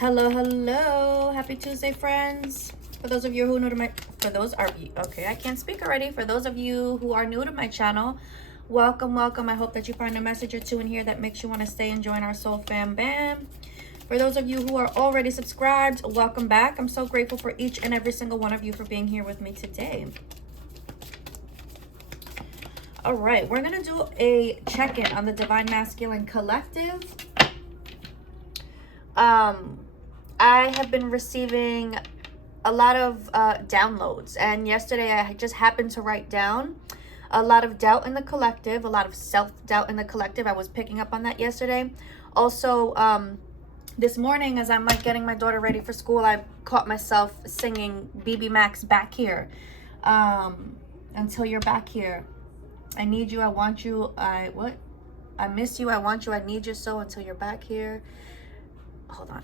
Hello, happy Tuesday, friends. For those of you who are new to my, I can't speak already. For those of you who are new to my channel, welcome. I hope that you find a message or two in here that makes you want to stay and join our soul fam bam. For those of you who are already subscribed, welcome back. I'm so grateful for each and every single one of you for being here with me today. All right, we're gonna do a check-in on the Divine Masculine Collective. I have been receiving a lot of downloads, and yesterday I just happened to write down a lot of doubt in the collective, a lot of self-doubt in the collective. I was picking up on that yesterday. Also, this morning as I'm like getting my daughter ready for school, I caught myself singing BB Max Back Here. Until you're back here. I need you, I want you, I miss you, I want you, I need you so until you're back here. Hold on.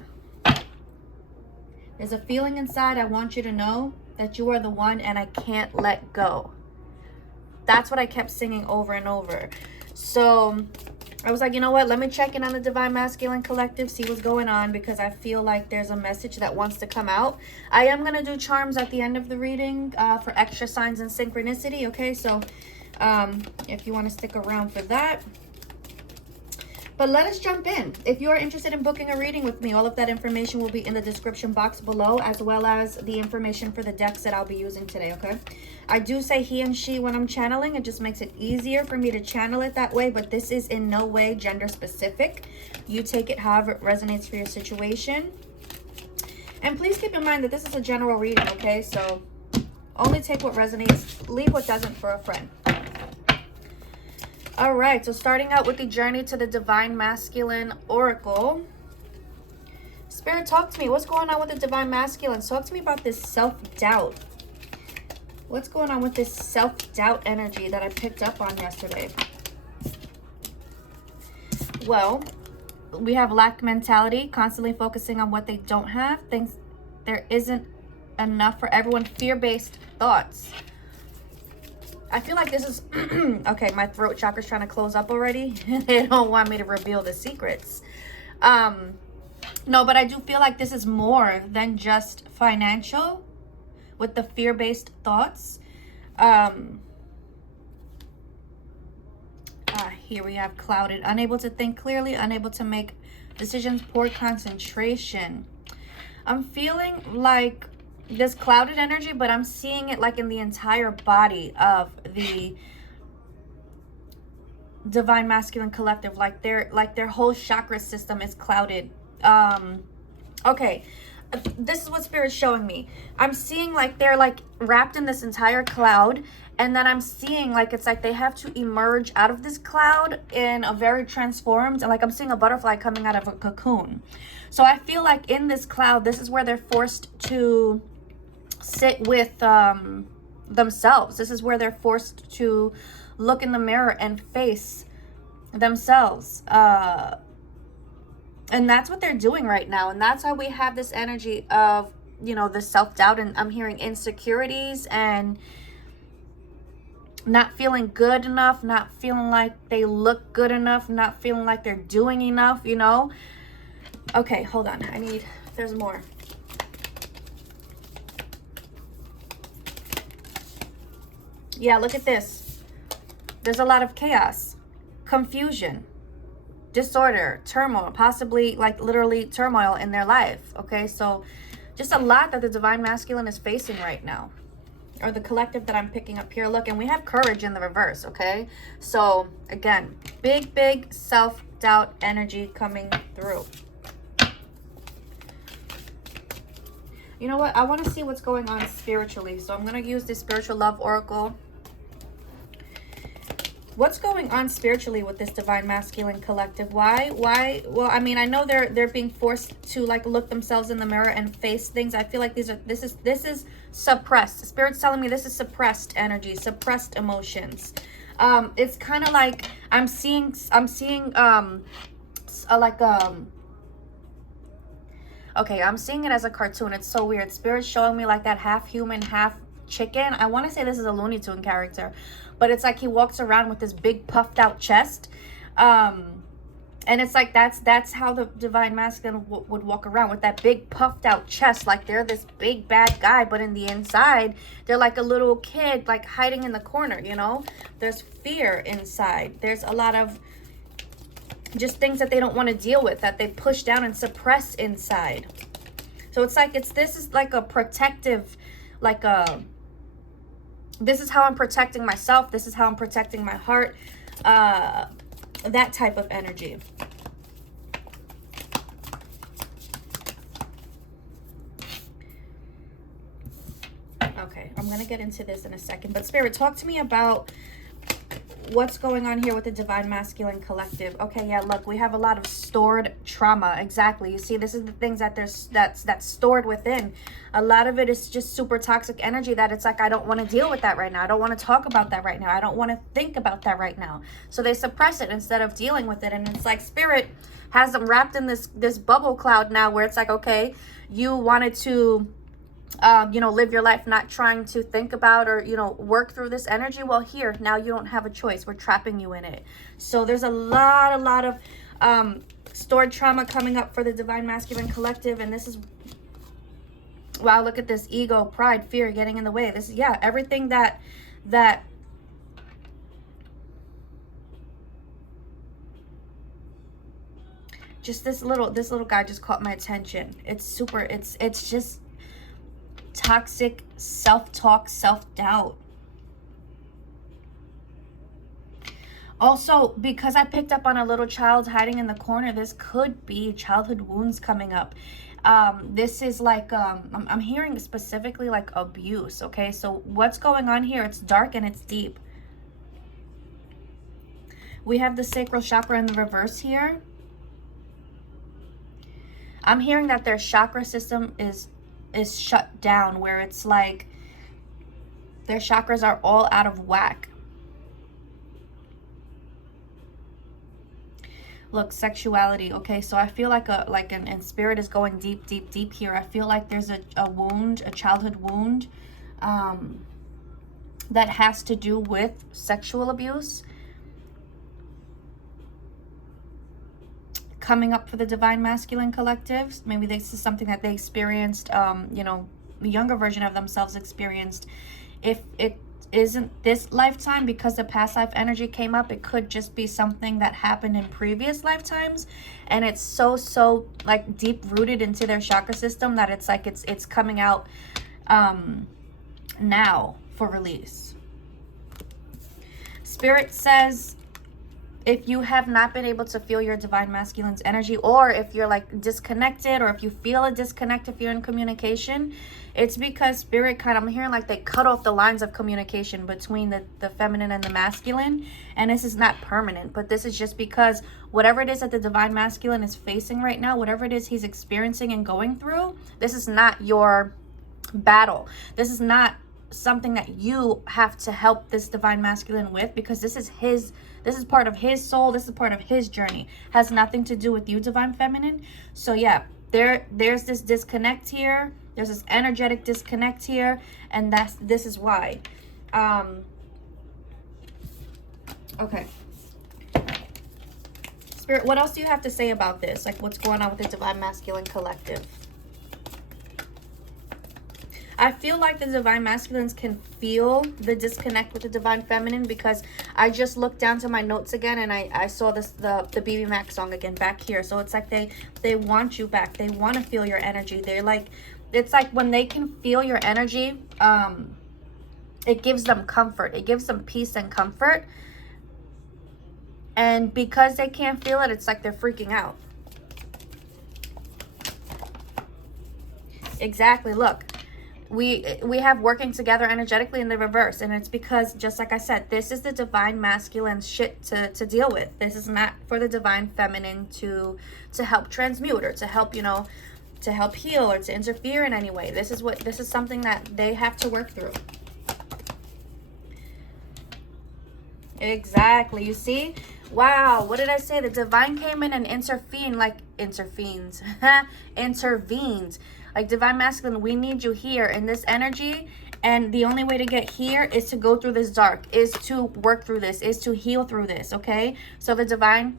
There's a feeling inside. I want you to know that you are the one and I can't let go. That's what I kept singing over and over. So I was like, you know what? Let me check in on the Divine Masculine Collective, see what's going on, because I feel like there's a message that wants to come out. I am going to do charms at the end of the reading for extra signs and synchronicity. Okay, so if you want to stick around for that. But let us jump in. If you are interested in booking a reading with me, all of that information will be in the description box below, as well as the information for the decks that I'll be using today, okay? I do say he and she when I'm channeling. It just makes it easier for me to channel it that way, but this is in no way gender specific. You take it however it resonates for your situation. And please keep in mind that this is a general reading, okay? So only take what resonates, leave what doesn't for a friend. All right, so starting out with the journey to the Divine Masculine Oracle. Spirit, talk to me. What's going on with the Divine Masculine? Talk to me about this self-doubt. What's going on with this self-doubt energy that I picked up on yesterday? Well, we have lack mentality, constantly focusing on what they don't have. Things there isn't enough for everyone. Fear-based thoughts. I feel like this is okay, my throat chakra's trying to close up already. They don't want me to reveal the secrets. No, but I do feel like this is more than just financial with the fear-based thoughts. Here we have clouded, unable to think clearly, unable to make decisions, poor concentration. I'm feeling like this clouded energy, but I'm seeing it like in the entire body of the Divine Masculine Collective, like their whole chakra system is clouded. Okay, this is what Spirit's showing me. I'm seeing like they're like wrapped in this entire cloud, and then I'm seeing like it's like they have to emerge out of this cloud in a very transformed, and like I'm seeing a butterfly coming out of a cocoon. So I feel like in this cloud, this is where they're forced to sit with themselves. This is where they're forced to look in the mirror and face themselves. And that's what they're doing right now. And that's why we have this energy of, you know, the self-doubt. And I'm hearing insecurities and not feeling good enough, not feeling like they look good enough, not feeling like they're doing enough, you know. Okay, hold on. There's more. Yeah, look at this. There's a lot of chaos, confusion, disorder, turmoil, possibly like literally turmoil in their life. Okay, so just a lot that the Divine Masculine is facing right now, or the collective that I'm picking up here. Look, and we have courage in the reverse. Okay, so again, big self-doubt energy coming through. You know what? I want to see what's going on spiritually. So I'm going to use this Spiritual Love Oracle. What's going on spiritually with this Divine Masculine Collective? Why? Well, I mean, I know they're being forced to like look themselves in the mirror and face things. I feel like this is suppressed. Spirit's telling me this is suppressed energy, suppressed emotions. It's kind of like I'm seeing okay, I'm seeing it as a cartoon. It's so weird. Spirit's showing me like that half human, half chicken. I want to say this is a Looney Tune character, but it's like he walks around with this big puffed out chest. And it's like that's how the divine masculine would walk around, with that big puffed out chest, like they're this big bad guy, but in the inside they're like a little kid, like hiding in the corner, you know. There's fear inside. There's a lot of just things that they don't want to deal with, that they push down and suppress inside. So it's like this is like a protective, like a, this is how I'm protecting myself, this is how I'm protecting my heart, that type of energy. Okay, I'm gonna get into this in a second, but Spirit, talk to me about what's going on here with the divine masculine collective. Okay, yeah, look, we have a lot of stored trauma. Exactly. You see, this is the things that that's stored within. A lot of it is just super toxic energy that it's like, I don't want to deal with that right now. I don't want to talk about that right now. I don't want to think about that right now. So they suppress it instead of dealing with it. And it's like Spirit has them wrapped in this bubble cloud now, where it's like, okay, you wanted to you know, live your life not trying to think about or, you know, work through this energy. Well, here, now you don't have a choice. We're trapping you in it. So there's a lot of stored trauma coming up for the divine masculine collective. And this is, wow, look at this: ego, pride, fear getting in the way. This is, yeah, everything that just this little guy just caught my attention. It's super, it's just toxic self-talk, self-doubt. Also, because I picked up on a little child hiding in the corner, this could be childhood wounds coming up. This is like, I'm hearing specifically like abuse, okay? So what's going on here? It's dark and it's deep. We have the sacral chakra in the reverse here. I'm hearing that their chakra system is shut down, where it's like their chakras are all out of whack. Look, sexuality. Okay, so I feel like and Spirit is going deep here. I feel like there's a wound, a childhood wound, that has to do with sexual abuse coming up for the divine masculine collectives. Maybe this is something that they experienced, you know, a younger version of themselves experienced. If it isn't this lifetime, because the past life energy came up, it could just be something that happened in previous lifetimes, and it's so like deep rooted into their chakra system that it's like it's coming out now for release. Spirit says, if you have not been able to feel your divine masculine's energy, or if you're like disconnected, or if you feel a disconnect, if you're in communication, it's because Spirit I'm hearing like they cut off the lines of communication between the feminine and the masculine. And this is not permanent, but this is just because whatever it is that the divine masculine is facing right now, whatever it is he's experiencing and going through, this is not your battle. This is not something that you have to help this divine masculine with, because this is part of his soul. This is part of his journey. Has nothing to do with you, divine feminine. So yeah, there's this disconnect here. There's this energetic disconnect here, and this is why. Okay. Spirit, what else do you have to say about this? Like, what's going on with the divine masculine collective? I feel like the divine masculines can feel the disconnect with the divine feminine, because I just looked down to my notes again and I saw the BB Mac song again back here. So it's like they want you back. They want to feel your energy. They're like, it's like when they can feel your energy, it gives them comfort. It gives them peace and comfort. And because they can't feel it, it's like they're freaking out. Exactly. Look. We have working together energetically in the reverse, and it's because, just like I said, this is the divine masculine shit to deal with. This is not for the divine feminine to help transmute, or to help, you know, to help heal, or to interfere in any way. This is something that they have to work through. Exactly. You see? Wow, what did I say? The divine came in and intervenes. Like, divine masculine, we need you here in this energy. And the only way to get here is to go through this dark, is to work through this, is to heal through this, okay? So the divine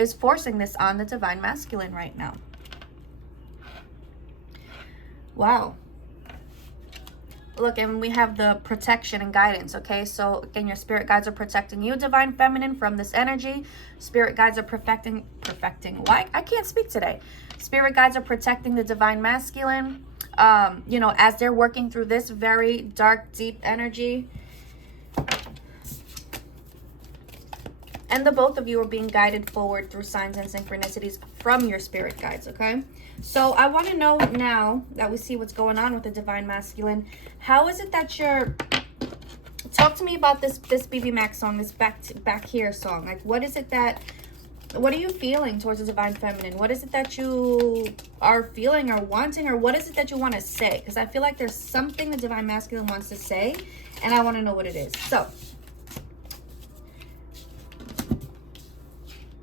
is forcing this on the divine masculine right now. Wow. Look, and we have the protection and guidance, okay? So again, your spirit guides are protecting you, divine feminine, from this energy. Spirit guides are perfecting. Why? I can't speak today. Spirit guides are protecting the divine masculine, you know, as they're working through this very dark, deep energy. And the both of you are being guided forward through signs and synchronicities from your spirit guides, okay? So I want to know, now that we see what's going on with the divine masculine, how is it that you're... Talk to me about this BB Max song, this back here song. Like, what is it that... What are you feeling towards the divine feminine? What is it that you are feeling or wanting? Or what is it that you want to say? Because I feel like there's something the divine masculine wants to say, and I want to know what it is. So...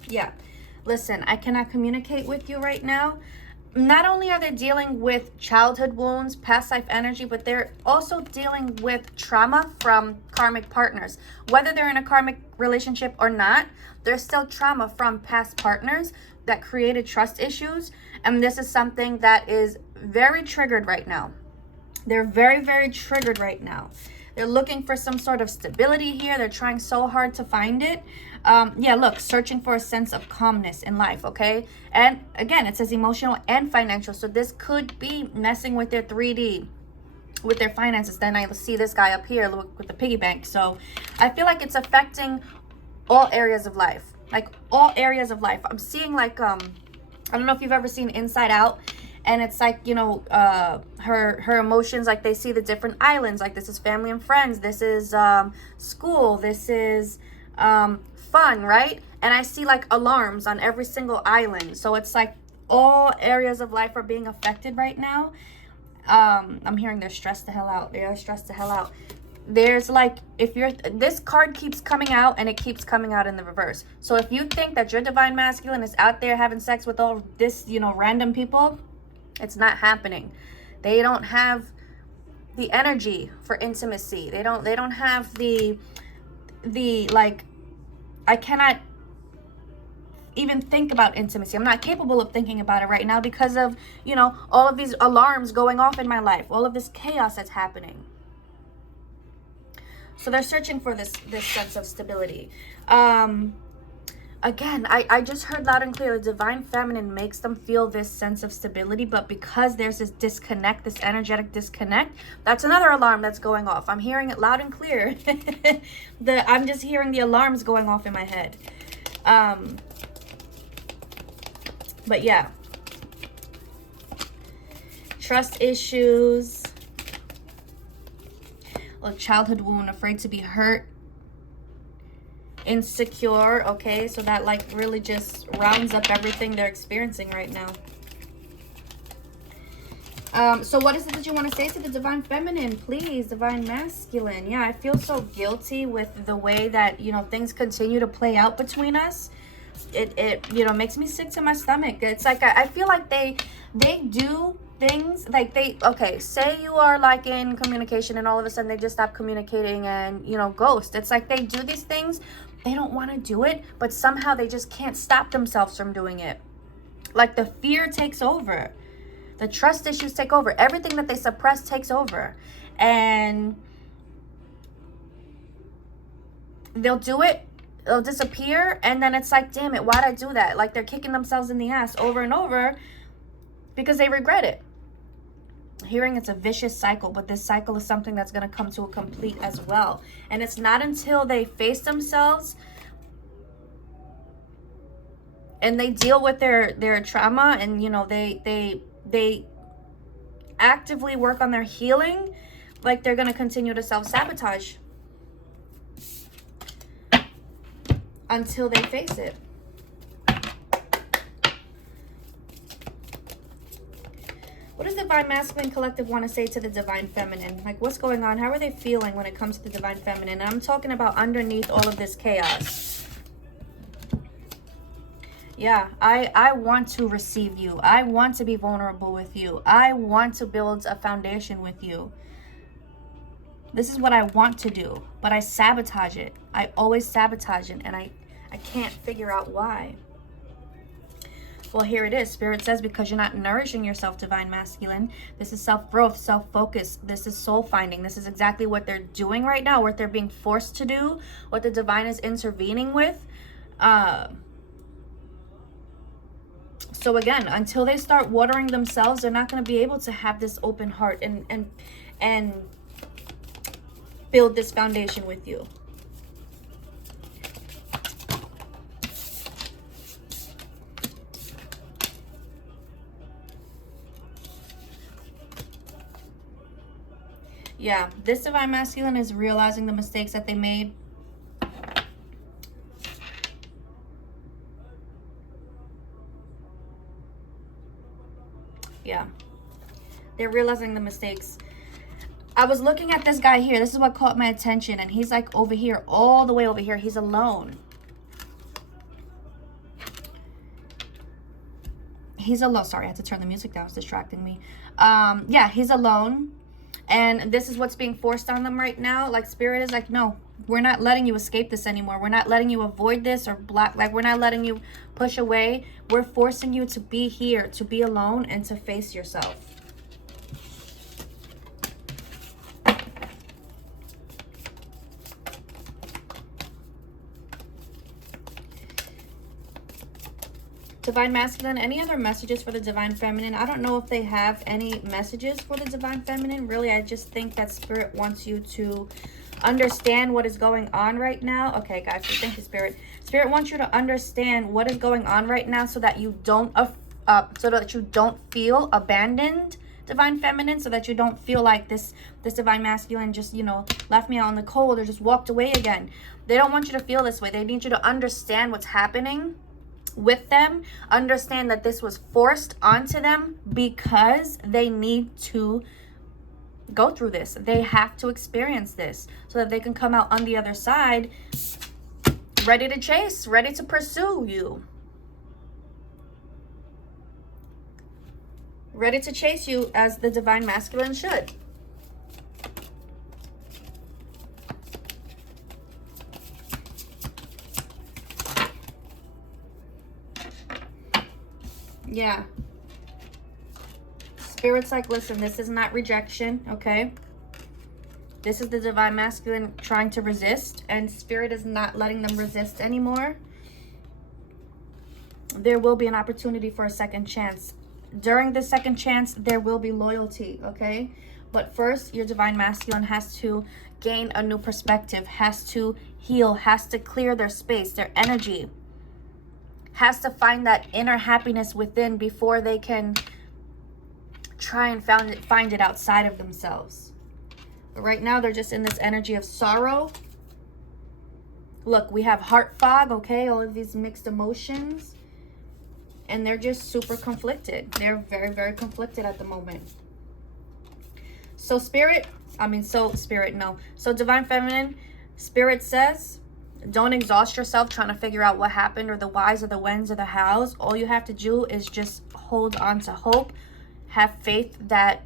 yeah, listen, I cannot communicate with you right now. Not only are they dealing with childhood wounds, past life energy, but they're also dealing with trauma from karmic partners. Whether they're in a karmic relationship or not, there's still trauma from past partners that created trust issues. And this is something that is very triggered right now. They're very, very triggered right now. They're looking for some sort of stability here. They're trying so hard to find it. Yeah, look, searching for a sense of calmness in life, okay? And again, it says emotional and financial. So this could be messing with their 3D, with their finances. Then I see this guy up here with the piggy bank. So I feel like it's affecting all areas of life. Like all areas of life. I'm seeing like, I don't know if you've ever seen Inside Out. And it's like, you know, her emotions, like they see the different islands. Like this is family and friends. This is school. This is fun, right? And I see like alarms on every single island. So it's like all areas of life are being affected right now. I'm hearing they're stressed the hell out. They are stressed the hell out. There's like, if you're, this card keeps coming out and it keeps coming out in the reverse. So if you think that your divine masculine is out there having sex with all this, you know, random people, it's not happening. They don't have the energy for intimacy. They don't have the like, I cannot even think about intimacy. I'm not capable of thinking about it right now because of, you know, all of these alarms going off in my life, all of this chaos that's happening. So they're searching for this sense of stability. Again, I just heard loud and clear, the divine feminine makes them feel this sense of stability, but because there's this disconnect, this energetic disconnect, that's another alarm that's going off. I'm hearing it loud and clear. I'm just hearing the alarms going off in my head. But yeah. Trust issues. A childhood wound, afraid to be hurt. Insecure, okay? So that like really just rounds up everything they're experiencing right now. So what is it that you want to say to the divine feminine, please, divine masculine? Yeah, I feel so guilty with the way that, you know, things continue to play out between us. It you know, makes me sick to my stomach. It's like I feel like they do things like okay, say you are like in communication and all of a sudden they just stop communicating and, you know, ghost. It's like they do these things, they don't want to do it, but somehow they just can't stop themselves from doing it. Like the fear takes over, the trust issues take over, everything that they suppress takes over, and they'll do it, they'll disappear, and then it's like, damn it, why'd I do that? Like they're kicking themselves in the ass over and over because they regret it. Hearing it's a vicious cycle, but this cycle is something that's going to come to a complete as well. And it's not until they face themselves and they deal with their trauma and, you know, they actively work on their healing, like they're going to continue to self-sabotage until they face it. What does the divine masculine collective want to say to the divine feminine? Like, what's going on? How are they feeling when it comes to the divine feminine? And I'm talking about underneath all of this chaos. Yeah, I want to receive you. I want to be vulnerable with you. I want to build a foundation with you. This is what I want to do, but I sabotage it. I always sabotage it, and I can't figure out why. Well, here it is. Spirit says because you're not nourishing yourself, Divine Masculine. This is self-growth, self-focus. This is soul finding. This is exactly what they're doing right now, what they're being forced to do, what the Divine is intervening with. So again, until they start watering themselves, they're not going to be able to have this open heart and build this foundation with you. Yeah, this Divine Masculine is realizing the mistakes that they made. Yeah, they're realizing the mistakes. I was looking at this guy here. This is what caught my attention. And he's like over here, all the way over here. He's alone. He's alone. Sorry, I had to turn the music down. It's distracting me. Yeah, he's alone. And this is what's being forced on them right now. Like, Spirit is like, no, we're not letting you escape this anymore. We're not letting you avoid this or block. Like, we're not letting you push away. We're forcing you to be here, to be alone, and to face yourself. Divine Masculine, any other messages for the Divine Feminine? I don't know if they have any messages for the Divine Feminine. Really, I just think that Spirit wants you to understand what is going on right now. Okay, guys, so thank you, Spirit. Spirit wants you to understand what is going on right now so that you don't feel abandoned, Divine Feminine, so that you don't feel like this Divine Masculine just, you know, left me out in the cold or just walked away again. They don't want you to feel this way. They need you to understand what's happening with them. Understand that this was forced onto them because they need to go through this. They have to experience this so that they can come out on the other side ready to chase, ready to pursue you. Ready to chase you as the Divine Masculine should. Yeah. Spirit's like, listen, this is not rejection, okay? This is the Divine Masculine trying to resist, and Spirit is not letting them resist anymore. There will be an opportunity for a second chance. During the second chance, there will be loyalty, okay? But first, your Divine Masculine has to gain a new perspective, has to heal, has to clear their space, their energy, has to find that inner happiness within before they can try and find it outside of themselves. But right now, they're just in this energy of sorrow. Look, we have heart fog, okay? All of these mixed emotions. And they're just super conflicted. They're very, very conflicted at the moment. So So Divine Feminine, Spirit says, don't exhaust yourself trying to figure out what happened or the whys or the whens or the hows. All you have to do is just hold on to hope. Have faith that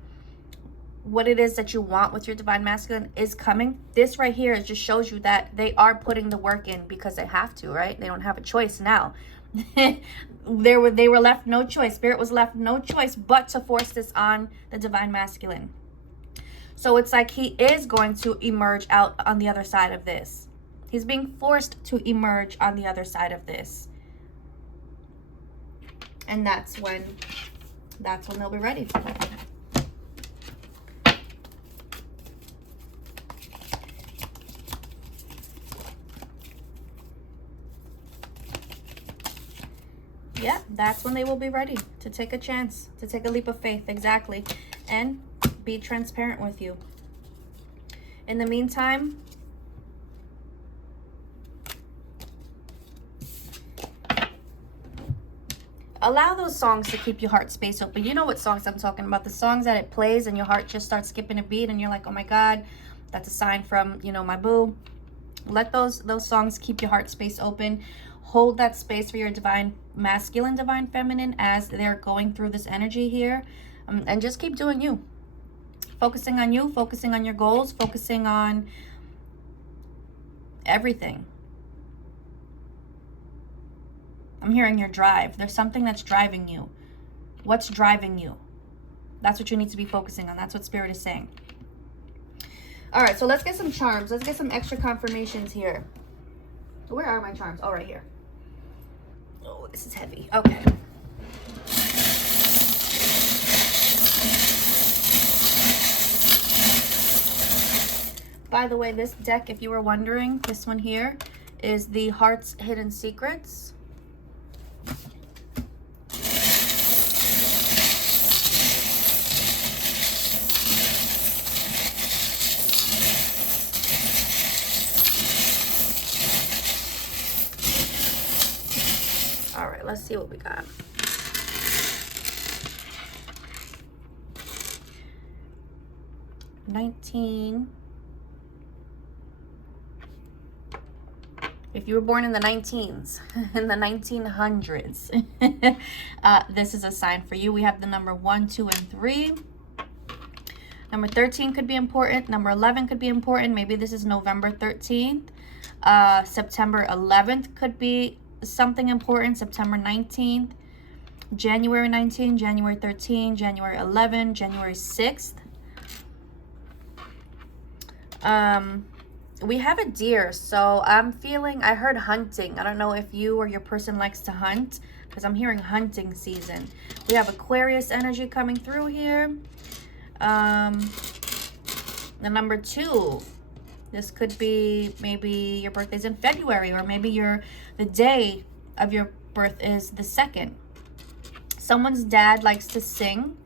what it is that you want with your Divine Masculine is coming. This right here just shows you that they are putting the work in because they have to, right? They don't have a choice now. They were left no choice. Spirit was left no choice but to force this on the Divine Masculine. So it's like he is going to emerge out on the other side of this. He's being forced to emerge on the other side of this. And that's when they'll be ready. Yeah, that's when they will be ready to take a chance, to take a leap of faith, exactly, and be transparent with you. In the meantime, allow those songs to keep your heart space open. You know what songs I'm talking about. The songs that it plays and your heart just starts skipping a beat and you're like, oh my God, that's a sign from, you know, my boo. Let those songs keep your heart space open. Hold that space for your Divine Masculine, Divine Feminine as they're going through this energy here. And just keep doing you. Focusing on you, focusing on your goals, focusing on everything. I'm hearing your drive. There's something that's driving you. What's driving you? That's what you need to be focusing on. That's what Spirit is saying. All right, so let's get some charms. Let's get some extra confirmations here. Where are my charms? Oh, right here. Oh, this is heavy. Okay. By the way, this deck, if you were wondering, this one here is the Heart's Hidden Secrets. All right, let's see what we got. If you were born in the 19s, in the 1900s, this is a sign for you. We have the number 1, 2, and 3. Number 13 could be important. Number 11 could be important. Maybe this is November 13th. September 11th could be something important. September 19th. January 19th, January 13th, January 11th, January 6th. We have a deer, so I'm feeling, I heard hunting. I don't know if you or your person likes to hunt, because I'm hearing hunting season. We have Aquarius energy coming through here. The number 2, this could be maybe your birthday's in February, or maybe the day of your birth is the 2nd. Someone's dad likes to sing.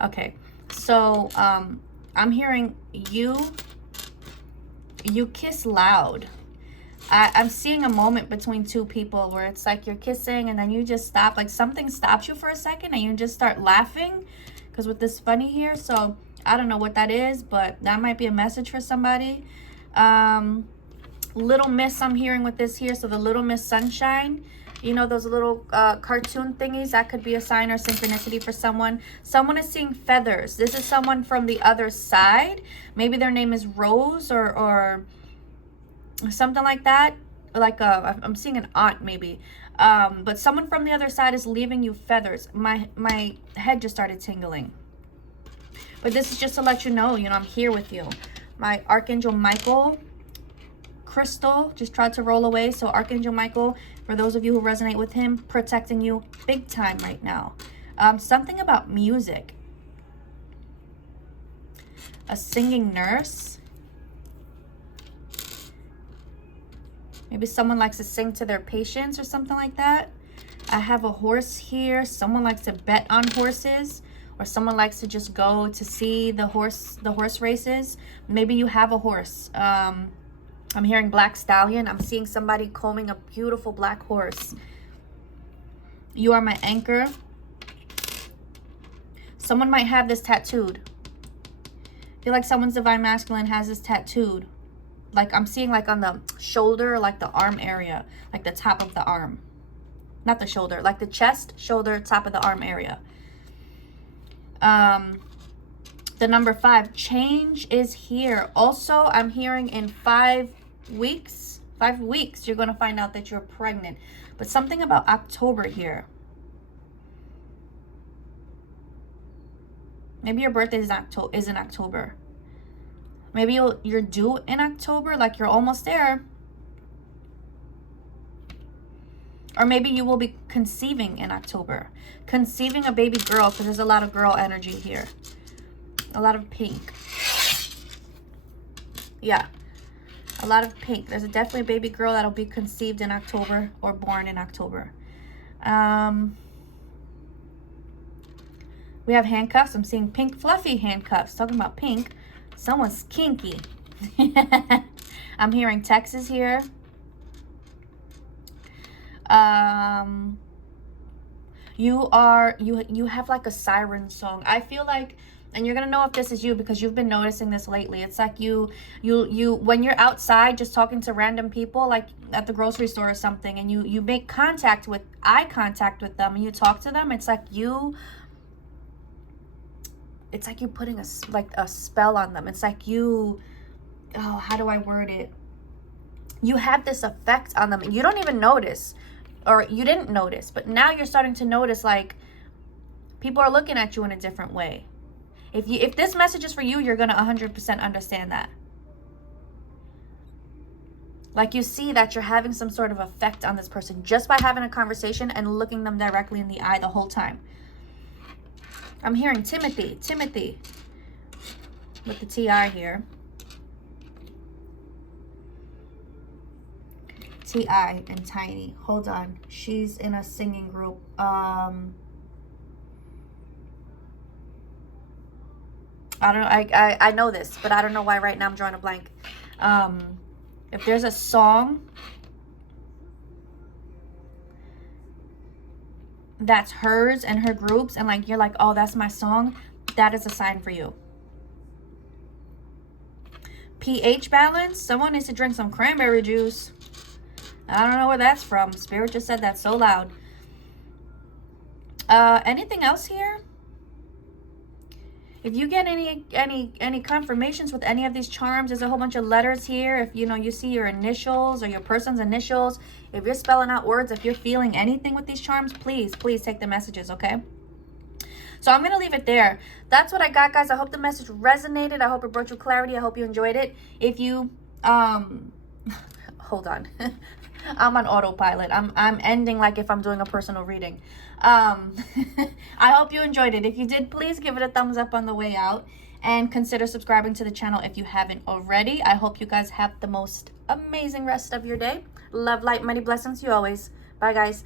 Okay, so I'm hearing you kiss loud. I'm seeing a moment between two people where it's like you're kissing and then you just stop, like something stops you for a second and you just start laughing, because with this funny here, so I don't know what that is, but that might be a message for somebody. Little Miss, I'm hearing with this here, so the Little Miss Sunshine, you know, those little cartoon thingies, that could be a sign or synchronicity for someone. Someone is seeing feathers. This is someone from the other side. Maybe their name is Rose or something like that. Like I'm seeing an aunt maybe. But someone from the other side is leaving you feathers. My head just started tingling. But this is just to let you know, I'm here with you. My Archangel Michael crystal just tried to roll away. So Archangel Michael, for those of you who resonate with him, protecting you big time right now. Something about music. A singing nurse. Maybe someone likes to sing to their patients or something like that. I have a horse here. Someone likes to bet on horses, or someone likes to just go to see the horse races. Maybe you have a horse. I'm hearing black stallion. I'm seeing somebody combing a beautiful black horse. You are my anchor. Someone might have this tattooed. I feel like someone's divine masculine has this tattooed. Like I'm seeing like on the shoulder, like the arm area, like the top of the arm. Not the shoulder, like the chest, shoulder, top of the arm area. The number 5, change is here. Also, I'm hearing in 5 weeks, you're going to find out that you're pregnant. But something about October here. Maybe your birthday is in October. Maybe you're due in October, like you're almost there. Or maybe you will be conceiving in October. Conceiving a baby girl, because there's a lot of girl energy here. A lot of pink. Yeah. A lot of pink. There's definitely a baby girl that'll be conceived in October or born in October. We have handcuffs. I'm seeing pink fluffy handcuffs. Talking about pink. Someone's kinky. I'm hearing Texas here. You have like a siren song. I feel like, and you're gonna know if this is you because you've been noticing this lately. It's like you when you're outside just talking to random people, like at the grocery store or something, and you make eye contact with them and you talk to them. It's like you're putting a spell on them. It's like you oh, how do I word it? You have this effect on them. You don't even notice, or you didn't notice, but now you're starting to notice, like, people are looking at you in a different way. If this message is for you, you're going to 100% understand that. Like, you see that you're having some sort of effect on this person just by having a conversation and looking them directly in the eye the whole time. I'm hearing Timothy with the TI here. TI and Tiny. Hold on. She's in a singing group. I don't know. I know this, but I don't know why right now I'm drawing a blank. If there's a song that's hers and her groups, and like you're like, oh, that's my song, that is a sign for you. pH balance. Someone needs to drink some cranberry juice. I don't know where that's from. Spirit just said that so loud. Anything else here? If you get any confirmations with any of these charms, there's a whole bunch of letters here. If you see your initials or your person's initials, if you're spelling out words, if you're feeling anything with these charms, please take the messages, okay? So I'm going to leave it there. That's what I got, guys. I hope the message resonated. I hope it brought you clarity. I hope you enjoyed it. If you, hold on. I'm on autopilot. I'm ending like if I'm doing a personal reading. I hope you enjoyed it. If you did, please give it a thumbs up on the way out. And consider subscribing to the channel if you haven't already. I hope you guys have the most amazing rest of your day. Love, light, many blessings to you always. Bye, guys.